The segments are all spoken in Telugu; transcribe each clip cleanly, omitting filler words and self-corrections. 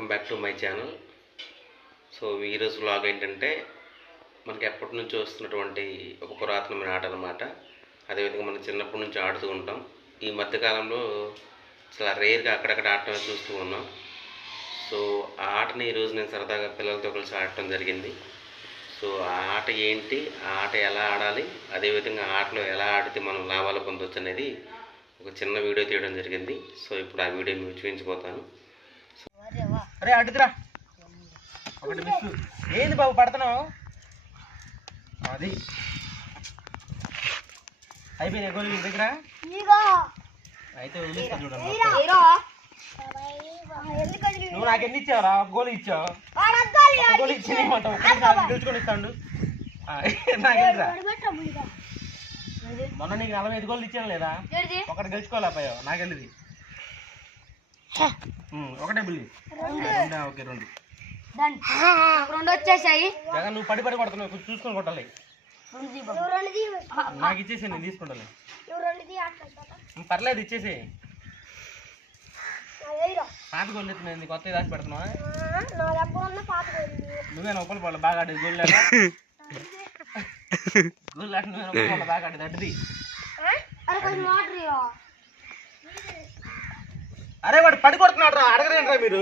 Welcome back to my channel. So ఈరోజు వ్లాగ్ ఏంటంటే మనకి ఎప్పటి నుంచి వస్తున్నటువంటి ఒక పురాతనమైన ఆట అనమాట. అదేవిధంగా మనం చిన్నప్పటి నుంచి ఆడుతూ ఉంటాం. ఈ మధ్యకాలంలో చాలా రేర్గా అక్కడక్కడ ఆడటమే చూస్తూ ఉన్నాం. సో ఆ ఆటని ఈరోజు నేను సరదాగా పిల్లలతో కలిసి ఆడటం జరిగింది. సో ఆ ఆట ఏంటి, ఆ ఆట ఎలా ఆడాలి, అదేవిధంగా ఆ ఆటలో ఎలా ఆడితే మనం లాభాలు పొందవచ్చు అనేది ఒక చిన్న వీడియో తీయడం జరిగింది. సో ఇప్పుడు ఆ వీడియో మీకు చూపించబోతాను. అరే అడుగురా ఒకటి మిస్. ఏంది బాబు పడుతున్నావు? అది అయిపోయింది గోళీ దగ్గర అయితే వదిలేస్తాను చూడండి. నువ్వు నాకు ఎన్ని ఇచ్చావురా? గోళీ ఇచ్చావు, గోళీ ఇచ్చేయమంటావు. గెలుచుకొని ఇస్తాడు. మొన్న నీకు 45 గోళ్ళు ఇచ్చాను లేదా? ఒకటి గెలుచుకోలేకపోయావు. నాకెళ్ళిది ఒకటే బిల్లి. ఓకే రెండు వచ్చేసాయి. జగన్ నువ్వు పడి కొడుతున్నావు, కొంచెం చూసుకొని కొట్టాలి. నాకు ఇచ్చేసి నేను తీసుకుంటాను. పర్లేదు ఇచ్చేసి. పాత గోళ్ళు ఎత్తున్నాయి, కొత్త దాచి పెడుతున్నావా? నువ్వేనా ఒప్పలు పళ్ళు బాగా ఆడేది గోళ్ళు గోళ్ళు ఆట నువ్వేనా ఒప్పలు పళ్ళు బాగా ఆడేది అడ్డది. అరే వాడు పడి కొడుతున్నాడు రా, అడగరేంట్రా మీరు?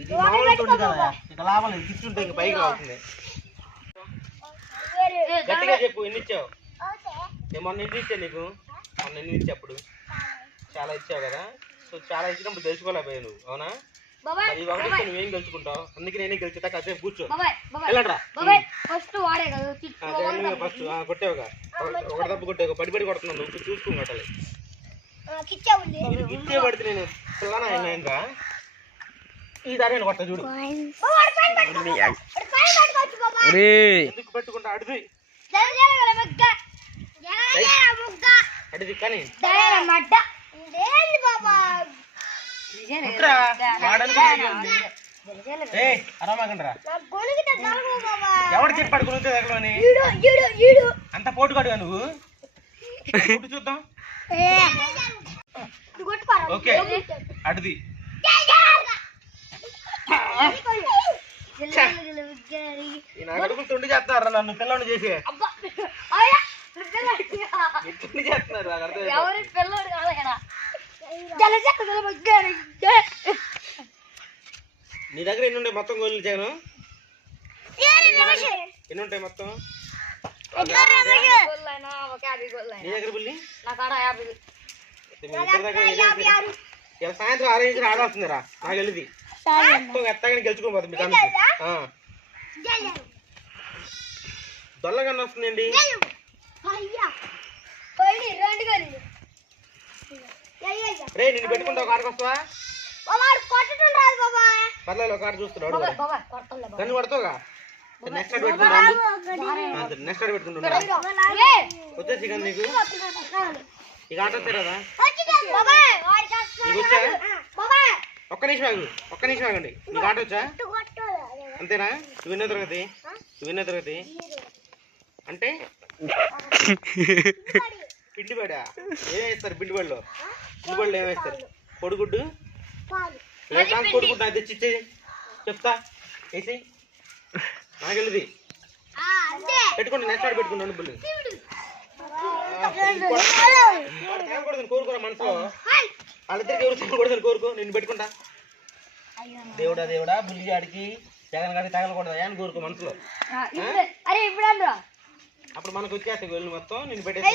ఇది మామూలు తొండి కదా, ఇక లాభం లేదు. కిచ్చుంటే ఇంక పైకి అవుతుంది. గట్టిగా చెప్పు, ఎన్ని ఇచ్చావు? మొన్న ఎన్ని ఇచ్చా నీకు? మొన్న ఎన్ని ఇచ్చా? అప్పుడు చాలా ఇచ్చావు కదా. సో చాలా ఇచ్చినప్పుడు తెలుసుకోలేకపోయావు నువ్వు, అవునా? మరి ఒకటి నువ్వేం గెలుచుకుంటావు, అందుకే నేనే గెలిచేదా? కాసేపు కూర్చో. ఫస్ట్ కొట్టేవుగా, ఒకటి తప్పు కొట్టావు, పడి కొడుతున్నావు. నువ్వు చూసుకుని కొట్టాలి. ఇచ్చే పడితే నేను పిల్లనా ఇంకా ఈ దారి కొట్ట చూడు. ఎందుకు పెట్టుకుంటా? అడిది అడిది కానీ అరమాకండ్రా. ఎవడు చెప్పాడు గురించి దగ్గరని? అంత పోటు కడుగా నువ్వు. చూద్దాం. ఓకే అడిది. అడుగులు తుండి చేస్తున్నారా నన్ను పిల్లని చేసి? తుండి చేస్తున్నారు. నీ దగ్గర ఎన్ని ఉంటాయి మొత్తం గోళ్ళు చేయను? ఎన్ని ఉంటాయి మొత్తం నీ దగ్గర బుల్లి? ఇలా సాయంత్రం 6 ఆడాల్సిందిరా. నాకు వెళ్ళింది మొత్తం ఎత్తగానే గెలుచుకోపోతుంది. మీకు దొల్లగానే వస్తుందండి. రే నిన్ను పెట్టుకుంటా ఒక ఆటకు వస్తావా? పర్లేదు ఒక ఆట చూస్తున్నాడు. దాన్ని కొడతావుగా. నెక్స్ట్ ఆట పెట్టుకుంటా. నెక్స్ట్ ఆట పెట్టుకుంటున్నా వచ్చేసి కానీ నీకు ఇక ఆట వస్తాయి కదా. నీకు వచ్చా? ఒక్క నిమిషం ఆగండి. నీకు ఆట వచ్చా? అంతేనా? నువ్వు ఎన్నో తరగతి అంటే పిండిబడా ఏం వేస్తారు? పిండిబడిలో ఏం వేస్తారు? కొడుగుడ్డు కొడుగుడ్డు అది తెచ్చి ఇచ్చేది చెప్తా. వేసి నాకు వెళ్ళింది పెట్టుకోండి. నెక్స్ట్ ఆడ పెట్టుకుంటాను. బుల్లి కోరుకోరా మనసులో. వాళ్ళిద్దరికి ఎవరు తగలకూడదని కోరుకో. నేను పెట్టుకుంటా. దేవుడా బుల్లి గాడికి జగన్ గాడికి తగలకూడదా అని కోరుకో మనసులో. అప్పుడు మనకు వచ్చేస్తాయి గోళ్ళు మొత్తం. నేను పెట్టేసి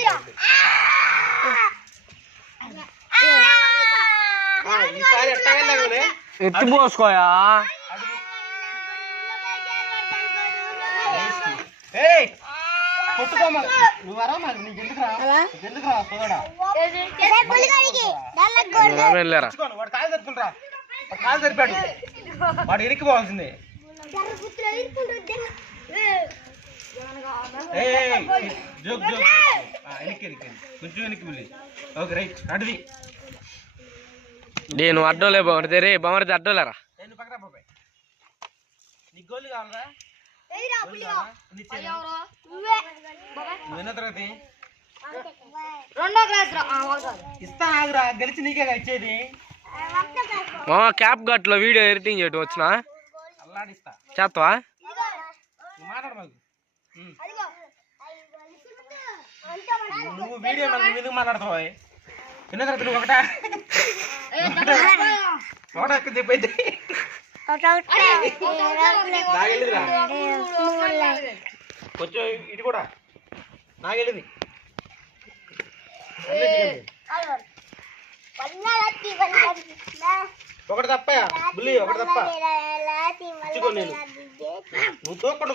ఈసారి ఎట్టాగలే ఎత్తి పోసుకోయా. కొట్టుకోమా నువ్వు వరా. మాకు నీకు ఎందుకురా పోదా? వాడు కాలు సరిపోరా. కాలు సరిపాడు. వాడు ఇరికి పోవాల్సిందే. కొంచెం వెనక్కి వెళ్ళి. ఓకే రైట్ అడిది. నేను అడ్డోలే బాగుంటుంది రే బామరిది అడ్డోలేరా. పక్కన బాబాయ్ నీకు గోళ్ళు కావాలరా? నువ్వెన్నో తరగతి? రెండో క్లాస్. ఇస్తా ఆగురా, గెలిచి నీకే ఇచ్చేది. మా క్యాప్ గట్లో వీడియో ఎడిటింగ్ చేయటం వచ్చినా అల్లాడిస్తా చేస్తావా? నువ్వు మాట్లాడు మాకు. నువ్వు వీడియో నువ్వు ఎందుకు మాట్లాడుతావు? ఎన్నో తరగతి నువ్వు ఒకటా ఒకటా ఎక్కువ చెప్పైతే కొంచెం ఇది కూడా నాకెళ్ళింది. ఒకటి తప్పయా బుల్లి, ఒకటి తప్ప ఇచ్చుకో. నేను నువ్వు తోకొండు